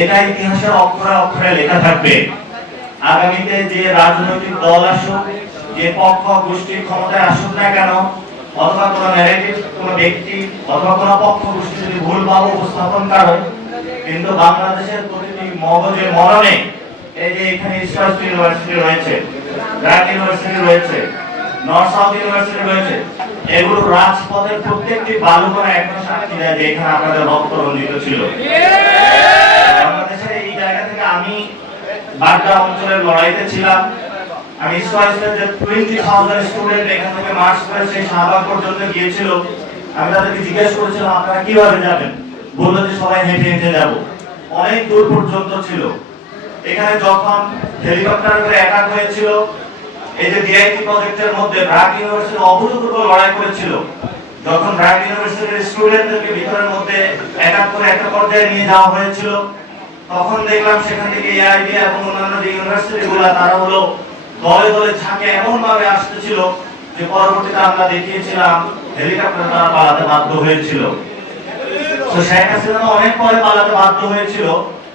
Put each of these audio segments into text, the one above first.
এটা ইতিহাসের অক্ষরে অক্ষরে লেখা থাকবে। আগামীতে যে রাজনৈতিক দল আসুক, যে পক্ষ গোষ্ঠীর ক্ষমতায় আসুক না কেন, অথবা কোনো ন্যারেটিভ কোনো ব্যক্তি, অথবা কোনো পক্ষ গোষ্ঠী যদি ভুলভাবে উপস্থাপন করে, কিন্তু বাংলাদেশের প্রতিটি মগজে মরণে এই যে এখানে ইসলাম ইউনিভার্সিটি রয়েছে ব্র্যাক ইউনিভার্সিটি রয়েছে, নর্থ সাউথ ইউনিভার্সিটি রয়েছে, এগুলো রাজপথের প্রত্যেকটি বালুকরা এখন সাক্ষী দেয় যে এখানে আপনাদের রক্ত রঞ্জিত ছিল বাংলাদেশের এই জায়গা থেকে আমি বাড্ডা অঞ্চলের লড়াইতে ছিলাম। আমি যে টোয়েন্টি থাউজেন্ড স্টুডেন্ট এখান থেকে মার্চ করে সেই শাহবাগ পর্যন্ত গিয়েছিল, আমি তাদেরকে জিজ্ঞেস করেছিলাম, আপনারা কীভাবে যাবেন? বলল যে, সবাই হেঁটে হেঁটে যাব। অনেক দূর পর্যন্ত ছিল। এখানে যখন হেলিকপ্টার করে অ্যাটাক হয়েছিল, এই যে ডিআইটি প্রজেক্টের মধ্যে ব্র্যাক ইউনিভার্সিটি অভূতপূর্ব লড়াই করেছিল। যখন ব্র্যাক ইউনিভার্সিটির স্টুডেন্টদেরকে ভিতরের মধ্যে অ্যাটাক করে একটা পর্যায়ে নিয়ে যাওয়া হয়েছিল তখন দেখলাম সেখান থেকে এআইবি এবং অন্যান্য যে ইউনিভার্সিটি গুলা তারা হলো দলে দলে ঝাঁকে এমন ভাবে আসতেছিল যে পরবর্তীতে আমরা দেখিয়েছিলাম হেলিকপ্টার তারা পালাতে বাধ্য হয়েছিল। তো শেখ হাসিনা অনেক পরে পালাতে বাধ্য হয়েছিল।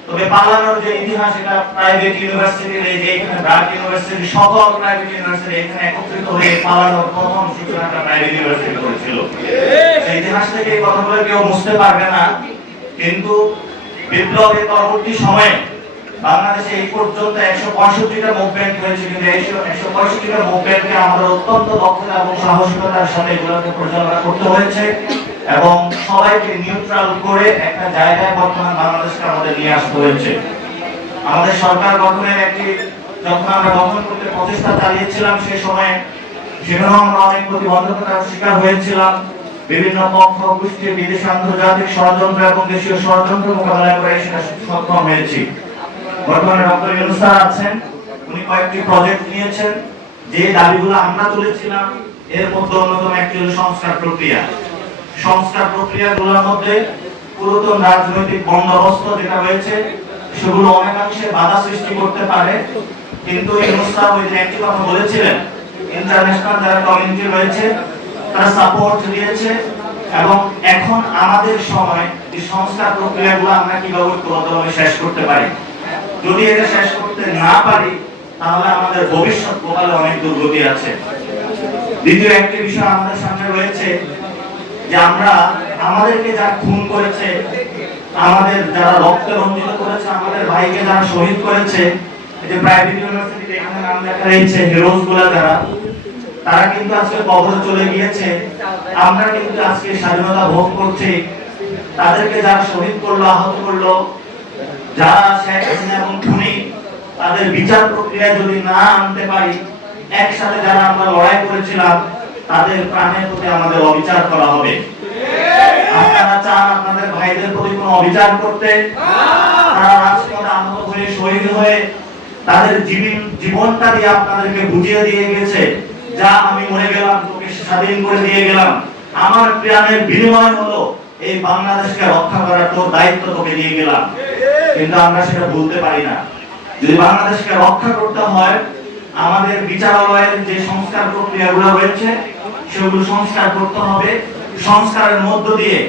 তবে পালানোর যে ইতিহাস, এটা প্রাইভেট ইউনিভার্সিটির এই যে এখানে ব্র্যাক ইউনিভার্সিটি সকল প্রাইভেট ইউনিভার্সিটি এখানে একত্রিত হয়ে পালানোর প্রথম সূচনাটা প্রাইভেট ইউনিভার্সিটি করেছিল সেই ইতিহাস থেকে এই কথাগুলো কেউ বুঝতে পারবে না। কিন্তু বিপ্লবের পরবর্তী সময়ে বাংলাদেশে এই পর্যন্ত একশো পঁয়ষট্টিটা মুভমেন্ট হয়েছে, কিন্তু একশো পঁয়ষট্টিটা মুভমেন্টকে আমাদের অত্যন্ত দক্ষতা এবং সাহসিকতার সাথে এগুলোকে পরিচালনা করতে হয়েছে এবং সবাইকে নিউট্রাল করে একটা জায়গায় বর্তমান বাংলাদেশকে আমাদের নিয়ে আসতে হয়েছে। আমাদের সরকার গঠনের একটি যখন আমরা গঠন করতে প্রচেষ্টা চালিয়েছিলাম, সে সময়ে সেখানেও আমরা অনেক প্রতিবন্ধকতার শিকার হয়েছিলাম। বিভিন্ন পক্ষ, গোষ্ঠী, বিদেশি, আন্তর্জাতিক ষড়যন্ত্র এবং দেশীয় ষড়যন্ত্র মোকাবেলা করে সক্ষম হয়েছি। বর্তমানে ডক্টর ইউনুস আছেন, উনি কয়েকটি প্রজেক্ট নিয়েছেন, যে দাবিগুলো আমরা তুলেছিলাম, এর মধ্যে অন্যতম একটি হলো সংস্কার প্রক্রিয়া। সংস্কার প্রক্রিয়াগুলোর মধ্যে পুরাতন রাজনৈতিক বন্দোবস্ত যেটা হয়েছে, সেগুলো অনেকাংশে বাধা সৃষ্টি করতে পারে। কিন্তু ইউনুস স্যার ওই একটি কথা বলেছিলেন, ইন্টারন্যাশনাল যারা কমিউনিটি রয়েছে তারা সাপোর্ট দিয়েছে এবং এখন আমাদের সময় এই সংস্কার প্রক্রিয়াগুলো আমরা কীভাবে ঐক্যবদ্ধভাবে শেষ করতে পারি, যদি এটা শেষ করতে না পারি, তাহলে আমাদের ভবিষ্যৎ কপালে অনেক দুর্গতি আছে। দ্বিতীয় একটি বিষয় আমাদের সামনে রয়েছে, যে আমরা আমাদেরকে যারা খুন করেছে, আমাদের যারা রক্ত রঞ্জিত করেছে, আমাদের ভাইকে যারা শহীদ করেছে, এই যে প্রাইভেট ইউনিভার্সিটিতে এখানে নাম লেখা রয়েছে হিরোজগুলা যারা তারা কিন্তু আজকে কবরে চলে গিয়েছে। আমরা কিন্তু আজকে স্বাধীনতা ভোগ করছি। তাদেরকে যারা শহীদ করল, আহত করল, যারা শেখ এবং খুনি, তাদের বিচার প্রক্রিয়া যদি না আনতে পারি, একসাথে যারা আমরা লড়াই করেছিলাম, তাদের প্রাণের প্রতি আমাদের অবিচার করা হবে। আপনারা চান আপনাদের ভাইদের প্রতি কোনো অবিচার করতে? তারা রাজপথে আহত হয়ে, শহীদ হয়ে তাদের জীবন জীবনটা দিয়ে আপনাদেরকে বুঝিয়ে দিয়ে গেছে যা আমি মরে গেলাম, তোকে স্বাধীন করে দিয়ে গেলাম। আমার প্রাণের বিনিময় হলো এই বাংলাদেশকে রক্ষা করার তোর দায়িত্ব তোকে দিয়ে গেলাম। কিন্তু আমরা সেটা বলতে পারি না। যদি বাংলাদেশকে রক্ষা করতে হয়, আমাদের বিচারালয়ের যে সংস্কার প্রক্রিয়াগুলো রয়েছে, সেগুলো সংস্কার করতে হবে। সংস্কারের মধ্য দিয়ে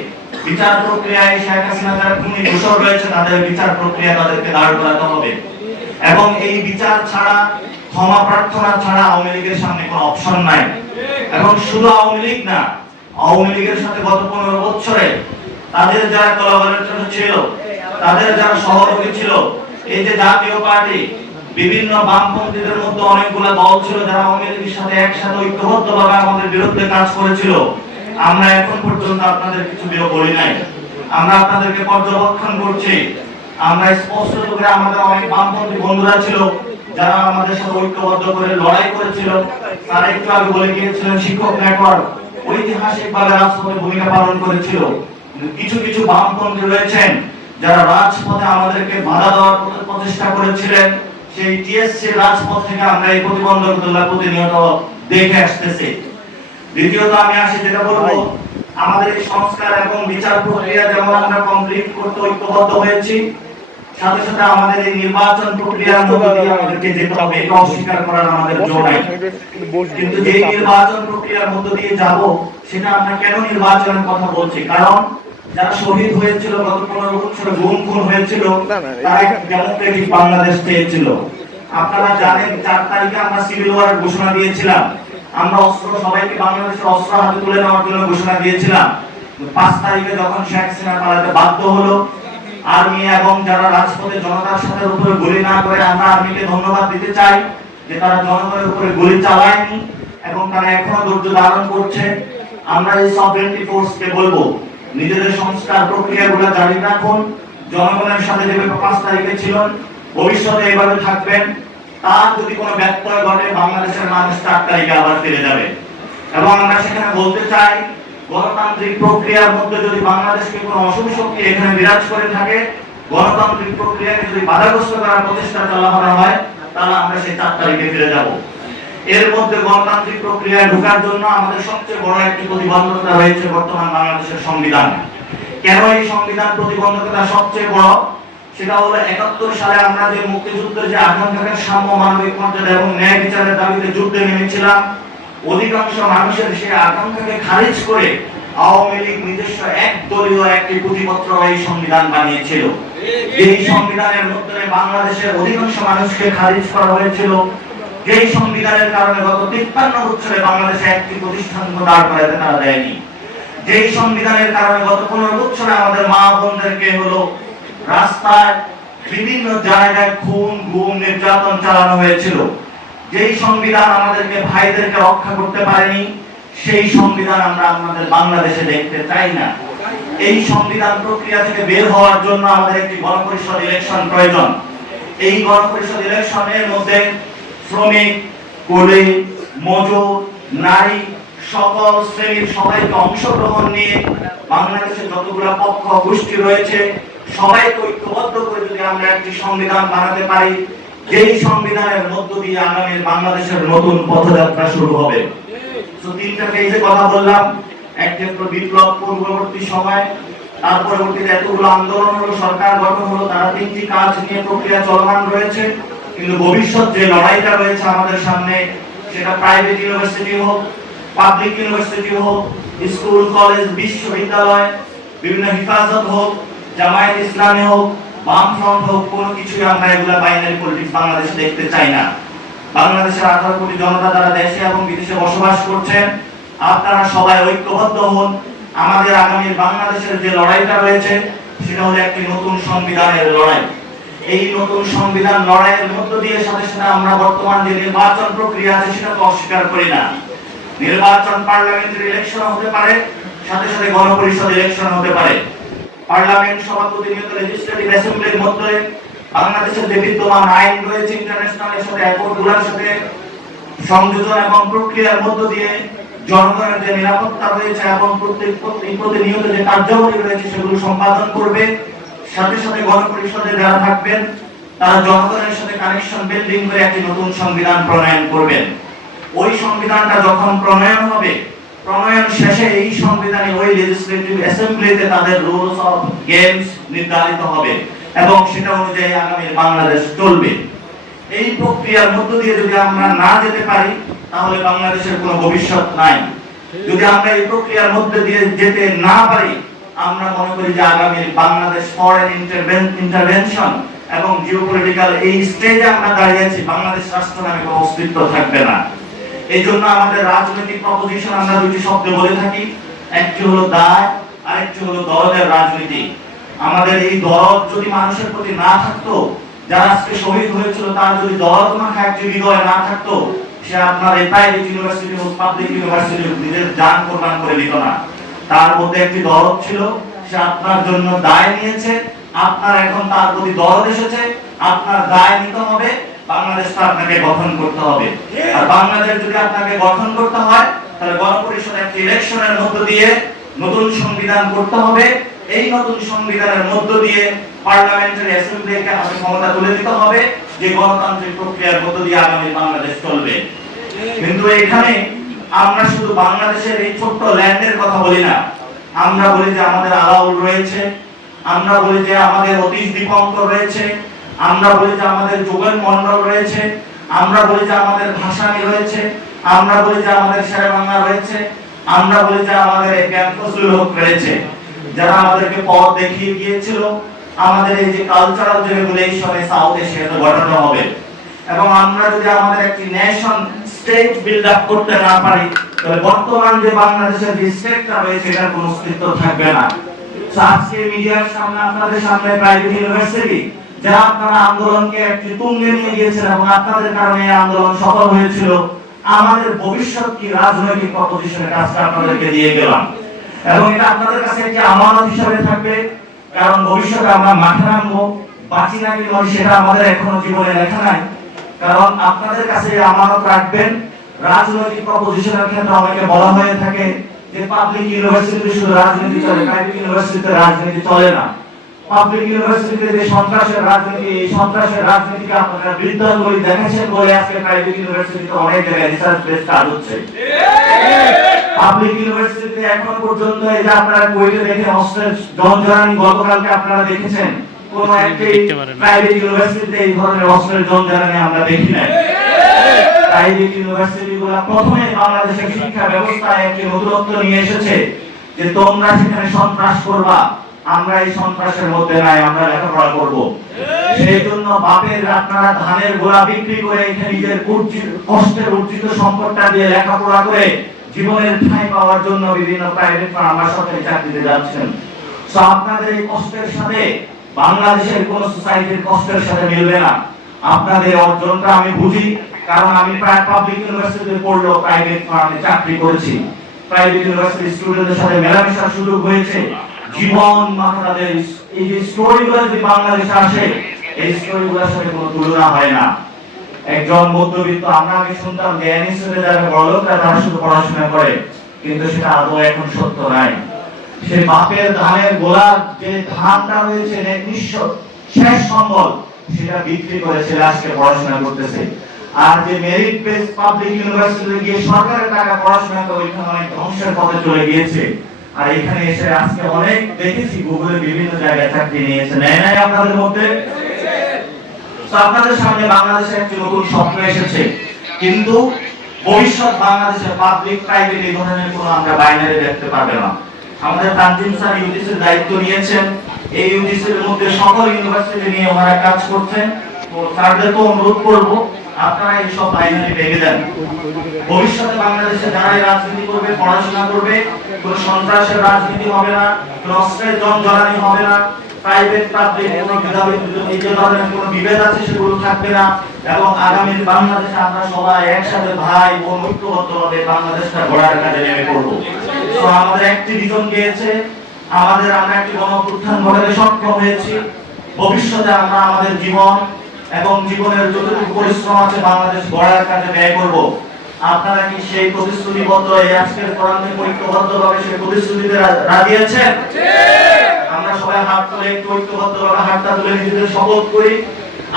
বিচার প্রক্রিয়ায় শেখ হাসিনা যারা খুনি দোষর রয়েছে, তাদের বিচার প্রক্রিয়া তাদেরকে দাঁড় করাতে হবে। এবং এই বিচার ছাড়া ক্ষমা প্রার্থনা ছাড়া আওয়ামী লীগের সামনে কোনো অপশন নাই। এবং শুধু আওয়ামী লীগ না, আওয়ামী লীগের সাথে গত পনেরো বছরে তাদের যারা কোলাবোরেটর ছিল, তাদের যারা সহযোগী ছিল, এই যে জাতীয় পার্টি, বিভিন্ন বামপন্থীদের মধ্যে অনেকগুলো দল ছিল যারা আওয়ামী লীগের সাথে একসাথে ঐক্যবদ্ধভাবে আমাদের বিরুদ্ধে কাজ করেছিল। আমরা এখন পর্যন্ত আপনাদের কিছু বিরো বলি নাই। আমরা আপনাদেরকে পর্যবেক্ষণ করছি। আমরা স্পষ্ট করে আমাদের অনেক বামপন্থী বন্ধুরা ছিল যারা আমাদের সাথে ঐক্যবদ্ধ করে লড়াই করেছিল তারা একটু আগে বলে গিয়েছিলেন শিক্ষক নেটওয়ার্ক ঐতিহাসিকভাবে রাজপথে ভূমিকা পালন করেছিল। কিছু কিছু বামপন্থী রয়েছেন যারা রাজপথে আমাদেরকে বাধা দেওয়ার প্রচেষ্টা করেছিলেন। সেই টিএসসি রাজপথ থেকে আমরা এই প্রতিবন্ধকতা প্রতিনিয়ত দেখে আসতেছি। দ্বিতীয়ত আমি আসি যেটা বলব আমাদের এই সংস্কার এবং বিচার প্রক্রিয়া যেমন আমরা কমপ্লিট করতে ঐক্যবদ্ধ হয়েছি সাথে সাথে আমাদের এই নির্বাচন প্রক্রিয়ার মধ্যে দিয়ে আমাদেরকে যেতে হবে এটা অস্বীকার করার আমাদের জোর নাই। কিন্তু যে নির্বাচন প্রক্রিয়ার মধ্য দিয়ে যাব সেটা আমরা কেন নির্বাচনের কথা বলছি? কারণ যারা শহীদ হয়েছিল গত পনেরো বছরে গুম খুন হয়েছিল তারা ডেমোক্রেটিক বাংলাদেশ চেয়েছিল। আপনারা জানেন চার তারিখে আমরা সিভিল ওয়ার ঘোষণা দিয়েছিলাম। আমরা অস্ত্র সবাইকে বাংলাদেশের অস্ত্র হাতে তুলে নেওয়ার জন্য ঘোষণা দিয়েছিলাম। পাঁচ তারিখে যখন শেখ হাসিনা পালাতে বাধ্য হলো আর্মি এবং যারা রাজপথে জনতার সাথে উপরে গুলি না করে আমরা আর্মিকে ধন্যবাদ দিতে চাই যে তারা জনগণের উপরে গুলি চালায়নি এবং তারা এখনও ধৈর্য ধারণ করছে। আমরা এই সভরেন্টি ফোর্সকে বলব, নিজেদের সংস্কার প্রক্রিয়াগুলো জারি রাখুন। জনগণের সাথে যেভাবে পাঁচ তারিখে ছিলেন ভবিষ্যতে এইভাবে থাকবেন। তার যদি কোনো ব্যত্যয় ঘটে, বাংলাদেশের মানুষ চার তারিখে আবার ফিরে যাবে। এবং আমরা সেখানে বলতে চাই গণতান্ত্রিক প্রক্রিয়ার মধ্যে যদি বাংলাদেশকে কোনো অশুভ শক্তি এখানে বিরাজ করে থাকে, গণতান্ত্রিক প্রক্রিয়াকে যদি বাধাগ্রস্ত করার প্রচেষ্টা চালানো হয়, তাহলে আমরা সেই চার তারিখে ফিরে যাব। এর মধ্যে গণতান্ত্রিক প্রক্রিয়ায় ঢোকার জন্য আমাদের সবচেয়ে বড় একটি প্রতিবন্ধকতা রয়েছে বর্তমান বাংলাদেশের সংবিধান। কেন এই সংবিধান প্রতিবন্ধকতা সবচেয়ে বড়? সেটা হলো একাত্তর সালে আমরা যে মুক্তিযুদ্ধের যে আকাঙ্ক্ষাকে সাম্য মানবিক মর্যাদা এবং ন্যায় বিচারের দাবিতে যুদ্ধে নেমেছিলাম অধিকাংশ মানুষের সেই আকাঙ্ক্ষাকে খারিজ করে আওয়ামী লীগ নিজস্ব এক দলীয় একটি পুঁথিপত্র এই সংবিধান বানিয়েছিল। এই সংবিধানের বাংলাদেশের অধিকাংশ মানুষকে খারিজ করা হয়েছিল। যেই সংবিধানের কারণে গত তিপ্পান্ন বছরে বাংলাদেশে একটি প্রতিষ্ঠান দাঁড় করাতে তারা দেয়নি। যেই সংবিধানের কারণে গত পনেরো বছরে আমাদের মা বোনদেরকে হলো রাস্তায় বিভিন্ন জায়গায় খুন, গুম, নির্যাতন চালানো হয়েছিল। যেই সংবিধান আমাদেরকে ভাইদেরকে রক্ষা করতে পারেনি, সেই সংবিধান আমরা আমাদের বাংলাদেশে দেখতে চাই না। এই সংবিধান প্রক্রিয়া থেকে বের হওয়ার জন্য আমাদের একটি গণপরিষদ ইলেকশন প্রয়োজন। এই গণপরিষদ ইলেকশনের মধ্যে শ্রমিক, কুলি মজুর নারী, সকল শ্রেণির সবাইকে অংশগ্রহণ নিয়ে বাংলাদেশের যতগুলো পক্ষ গোষ্ঠী রয়েছে, সবাইকে ঐক্যবদ্ধ করে যদি আমরা একটি সংবিধান বানাতে পারি যেই সংবিধানের মধ্য দিয়ে আগামী বাংলাদেশের নতুন পথযাত্রা শুরু হবে। তো কথা বললাম একটি বিপ্লব পূর্ববর্তী সময়, তার পরবর্তীতে এতগুলো আন্দোলন হলো, সরকার গঠন হলো, তারা তিনটি কাজ নিয়ে প্রক্রিয়া চলমান রয়েছে। কিন্তু ভবিষ্যৎ যে লড়াইটা রয়েছে আমাদের সামনে, সেটা প্রাইভেট ইউনিভার্সিটি হোক পাবলিক ইউনিভার্সিটি হোক স্কুল কলেজ বিশ্ববিদ্যালয়, বিভিন্ন হিফাজত হোক, জামায়াত ইসলামী হোক বামফ্রন্ট হোক, কোনো কিছুই আমরা এগুলা বাইনারি পলিটিক্স বাংলাদেশে দেখতে চাই না। বাংলাদেশের আঠারো কোটি জনতা যারা দেশে এবং বিদেশে বসবাস করছেন, আপনারা সবাই ঐক্যবদ্ধ হন। আমাদের আগামী বাংলাদেশের যে লড়াইটা রয়েছে, সেটা হলো একটি নতুন সংবিধানের লড়াই। এই নতুন সংবিধান লড়াইয়ের মধ্য দিয়ে সাথে সাথে আমরা বর্তমান যে নির্বাচন প্রক্রিয়া আছে, সেটা তো অস্বীকার করি না। নির্বাচন পার্লামেন্টের ইলেকশন হতে পারে, সাথে সাথে গণপরিষদ ইলেকশন হতে পারে। পার্লামেন্ট সভা প্রতিনিয়ত লেজিসলেটিভ অ্যাসেম্বলির মধ্যে বাংলাদেশের যে বিদ্যমান আইন রয়েছে ইন্টারন্যাশনালের সাথে অ্যাকর্ডগুলোর সাথে সংযোজন এবং প্রক্রিয়ার মধ্য দিয়ে জনগণের যে নিরাপত্তা রয়েছে এবং প্রত্যেক প্রতিনিয়ত যে কার্যাবলী রয়েছে সেগুলো সম্পাদন করবে। সাথে সাথে গণপরিষদে যারা থাকবেন, তারা জনগণের সাথে কানেকশন বিল্ডিং করে একটি নতুন সংবিধান প্রণয়ন করবেন। ওই সংবিধানটা যখন প্রণয়ন হবে প্রণয়ন শেষে এই সংবিধানে ওই লেজিসলেটিভ অ্যাসেম্বলিতে তাদের রুলস অফ গেমস নির্ধারিত হবে এবং সেটা অনুযায়ী আগামী বাংলাদেশ চলবে। এই প্রক্রিয়ার মধ্য দিয়ে যদি আমরা না যেতে পারি, তাহলে বাংলাদেশের কোনো ভবিষ্যৎ নাই। যদি আমরা এই প্রক্রিয়ার মধ্যে দিয়ে যেতে না পারি, আমরা মনে করি যে আগামী বাংলাদেশ ফরেন ইন্টারভেনশন এবং জিওপলিটিক্যাল এই স্টেজে আমরা দাঁড়িয়ে আছি, বাংলাদেশ রাষ্ট্র নামে অস্তিত্ব থাকবে না। এই জন্য আমাদের রাজনৈতিক প্রপোজিশন আমরা দুটি শব্দে বলে থাকি। একটি হলো দায়, আরেকটি হলো দরদের রাজনীতি। আমাদের এই দরদ যদি মানুষের প্রতি না থাকতো, যারা আজকে শহীদ হয়েছিল, তার যদি দরদ মাখা একটি হৃদয় না থাকতো, সে আপনার এই প্রাইভেট ইউনিভার্সিটি হোক পাবলিক ইউনিভার্সিটি হোক, নিজের যান কোরবান করে নিত না। তার মধ্যে একটি দরদ ছিল, সে আপনার জন্য দায় নিয়েছে, আপনার এখন তার প্রতি দরদ এসেছে, আপনার দায় নিতে হবে বাংলাদেশটা আপনাকে গঠন করতে হবে। আর বাংলাদেশ যদি আপনাকে গঠন করতে হয় তাহলে গণপরিষদ একটি ইলেকশনের মধ্য দিয়ে নতুন সংবিধান করতে হবে। এই নতুন সংবিধানের মধ্য দিয়ে পার্লামেন্টারি অ্যাসেম্বলিকে হাতে ক্ষমতা তুলে দিতে হবে যে গণতান্ত্রিক প্রক্রিয়ার মধ্য দিয়ে আগামী বাংলাদেশ চলবে। কিন্তু এখানে আমরা শুধু বাংলাদেশের এই ছোট্ট ল্যান্ডের কথা বলি না। আমরা বলি যে আমাদের আলাউল রয়েছে। আমরা বলি যে আমাদের অতীশ দীপঙ্কর রয়েছে। আমরা বলি যে আমাদের যোগেন মন্ডল রয়েছে, আমরা বলি যে আমাদের ভাষানি রয়েছে, আমরা বলি যে আমাদের শেরেবাংলা রয়েছে, আমরা বলি যে আমাদের জ্ঞান ফজলুল হক রয়েছে। যারা আমাদেরকে পথ দেখিয়ে গিয়েছিল, আমাদের এই যে কালচারাল যে রেগুলেশন সাউথ এশিয়াতে ঘটানো হবে। এবং আমরা যদি আমাদের একটি নেশন স্টেট বিল্ড আপ করতে না পারি, তাহলে বর্তমান যে বাংলাদেশের যে স্টেটটা রয়েছে, এটার কোনো অস্তিত্ব থাকবে না। আজকে মিডিয়ার সামনে, আপনাদের সামনে প্রাইভেট ইউনিভার্সিটি যারা আপনারা আন্দোলনকে একটি তুঙ্গে নিয়ে গিয়েছেন এবং আপনাদের কারণে আন্দোলন সফল হয়েছিল, আমাদের ভবিষ্যৎ কি রাজনৈতিক কাজটা আপনাদেরকে দিয়ে গেলাম। এবং এটা আপনাদের কাছে একটি আমানত হিসাবে থাকবে, কারণ ভবিষ্যতে আমরা মাঠে নামবো, বাঁচি নাকি নয় সেটা আমাদের এখনও জীবনে লেখা নাই। কারণ আপনাদের কাছে আমানত রাখবেন, রাজনৈতিক প্রপোজিশনের ক্ষেত্রে বলা হয়ে থাকে যে পাবলিক ইউনিভার্সিটিতে শুধু রাজনীতি চলে প্রাইভেট ইউনিভার্সিটিতে রাজনীতি চলে না। পাবলিক ইউনিভার্সিটিতে যে সন্ত্রাসের রাজনীতি এই সন্ত্রাসের রাজনীতিকে আপনারা বিরুদ্ধাঙ্গুলি দেখেছেন বলে আজকে প্রাইভেট ইউনিভার্সিটিতে অনেক জায়গায় রিসার্চ বেস কাজ হচ্ছে। পাবলিক ইউনিভার্সিটিতে এখন পর্যন্ত এই যে আপনারা কুয়েটে দেখে অস্ট্রেল জনজরানি গতকালকে আপনারা দেখেছেন কোন একটি প্রাইভেট ইউনিভার্সিটিতে এই ধরনের অস্ট্রেল জনজরানি আমরা দেখি নাই। প্রাইভেট ইউনিভার্সিটিগুলো প্রথমে বাংলাদেশের শিক্ষা ব্যবস্থায় একটি নতুনত্ব নিয়ে এসেছে যে তোমরা সেখানে সন্ত্রাস করবা। আমরা এই সন্ত্রাসের মধ্যে নাই, আমরা লেখাপড়া করব। সেই জন্য বাপের আপনারা ধানের গোলা বিক্রি করে এখানে নিজের উর্জি- কষ্টের অর্জিত সম্পদটা দিয়ে লেখাপড়া করে জীবনের ঠাঁই পাওয়ার জন্য বিভিন্ন প্রাইভেট আমার সাথে চাকরিতে যাচ্ছেন। তো আপনাদের এই কষ্টের সাথে বাংলাদেশের কোন সোসাইটির কষ্টের সাথে মিলবে না। আপনাদের অর্জনটা আমি বুঝি, কারণ আমি প্রায় পাবলিক ইউনিভার্সিটিতে পড়লেও প্রাইভেট ফার্মে চাকরি করেছি। প্রাইভেট ইউনিভার্সিটি স্টুডেন্টদের সাথে মেলামেশার সুযোগ হয়েছে। জীবন মাথাদের এই যে স্টোরিগুলো যদি বাংলাদেশে আসে, এই স্টোরিগুলোর সাথে কোনো তুলনা হয় না। একজন মধ্যবিত্ত, আমরা আগে শুনতাম যে এনএসএতে যারা বড়লোকরা তারা শুধু পড়াশোনা করে, কিন্তু সেটা আদৌ এখন সত্য নাই। সেই বাপের ধানের গোলার যে ধানটা রয়েছে নিঃস্ব, শেষ সম্বল, সেটা বিক্রি করে ছেলে আজকে পড়াশোনা করতেছে। আর যে মেরিট বেস পাবলিক ইউনিভার্সিটিতে গিয়ে সরকারের টাকা পড়াশোনা করে, ওইখানে অনেক ধ্বংসের পথে চলে গিয়েছে। আর এখানে এসে আজকে অনেক দেখেছি, গুগলে বিভিন্ন জায়গায় চাকরি নিয়েছে। নেয় নাই আপনাদের মধ্যে? আপনাদের সামনে বাংলাদেশে একটি নতুন স্বপ্ন এসেছে। কিন্তু ভবিষ্যৎ বাংলাদেশে পাবলিক প্রাইভেট এই ধরনের কোনো আমরা বাইনারি দেখতে পাবে না। আমাদের তানজিম স্যার ইউজিসির দায়িত্ব নিয়েছেন। এই ইউজিসির মধ্যে সকল ইউনিভার্সিটি নিয়ে ওনারা কাজ করছেন। অনুরোধ করব, আপনারা এই সব বাইনারি দেন। ভবিষ্যতে বাংলাদেশে রাজনীতি করবে, পড়াশোনা করবে সন্ত্রাসের রাজনীতি হবে না অস্ত্রের হবে না একটি আমাদের আমরা একটি হয়েছি, ভবিষ্যতে আমরা আমাদের জীবন এবং জীবনের যতটুকু পরিশ্রম আছে বাংলাদেশ গড়ার কাজে ব্যয় করব। আপনারা কি সেই প্রতিশ্রুতিবদ্ধ এই আজকের থেকে ঐক্যবদ্ধভাবে সেই প্রতিশ্রুতিতে রাজি আছেন? আমরা সবাই হাত তুলে একটু ঐক্যবদ্ধভাবে হাতটা তুলে নিজেদের শপথ করি।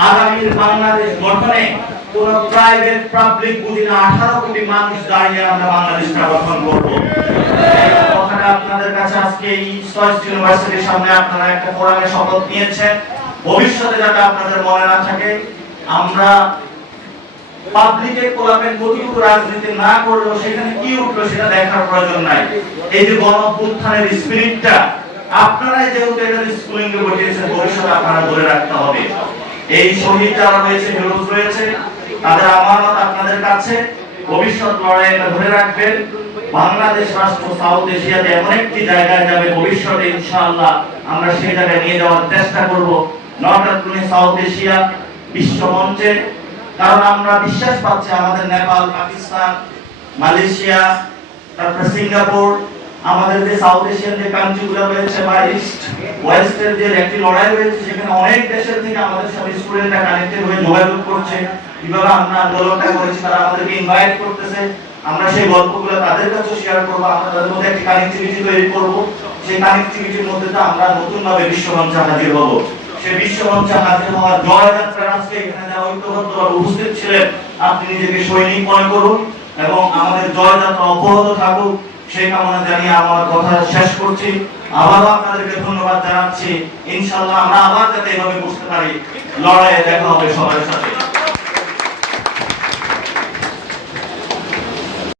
আগামীর বাংলাদেশ গঠনে কোন প্রাইভেট পাবলিক বুঝি না আঠারো কোটি মানুষ দাঁড়িয়ে আমরা বাংলাদেশটা গঠন করব। কথাটা আপনাদের কাছে আজকে এই ইউনিভার্সিটির সামনে আপনারা একটা ফোরামে শপথ নিয়েছেন। ভবিষ্যতে যাতে আপনাদের মনে না থাকে, আমরা পাবলিকে কোলাপেন কতটুকু রাজনীতি না করলেও সেখানে কি উঠল সেটা দেখার প্রয়োজন নাই। এই যে গণ অভ্যুত্থানের স্পিরিটটা আপনারাই যেহেতু এটার স্কুলিং এ বসিয়েছেন, ভবিষ্যতে আপনারা রাখতে হবে। এই শহীদ যারা রয়েছে হিরোজ রয়েছে, তাদের আমানত আপনাদের কাছে। ভবিষ্যৎ ধরে রাখবেন। বাংলাদেশ রাষ্ট্র সাউথ এশিয়াতে এমন একটি জায়গায় যাবে, ভবিষ্যতে ইনশাআল্লাহ আমরা সেই জায়গায় নিয়ে যাওয়ার চেষ্টা করব। সাউথ এশিয়া বিশ্ব মঞ্চে, কারণ আমরা বিশ্বাস পাচ্ছি আমাদের নেপাল, পাকিস্তান, মালয়েশিয়া সিঙ্গাপুর, আমাদের যে সাউথ এশিয়ান যে কান্ট্রিগুলো রয়েছে বা ইস্ট ওয়েস্টের যে একটি লড়াই রয়েছে, সেখানে অনেক দেশের থেকে আমাদের সব স্টুডেন্টরা কানেক্টেড হয়ে যোগাযোগ করছে। কীভাবে আমরা আন্দোলনটা করেছি, তারা আমাদেরকে ইনভাইট করতেছে। আমরা সেই গল্পগুলো তাদের কাছে শেয়ার করব, আমরা তাদের মধ্যে একটি কানেক্টিভিটি তৈরি করব। সেই কানেক্টিভিটির মধ্যে তো আমরা নতুন ভাবে বিশ্বমঞ্চে হব। উপস্থিত ছিলেন। আপনি নিজেকে সৈনিক মনে করুন এবং আমাদের জয়যাত্রা অব্যাহত থাকুক। সেই কামনা জানিয়ে আমার কথা শেষ করছি। আবারও আপনাদেরকে ধন্যবাদ জানাচ্ছি। ইনশাল্লাহ আমরা আবার যাতে এভাবে বুঝতে পারি, লড়াইয়ে দেখা হবে সবার সাথে।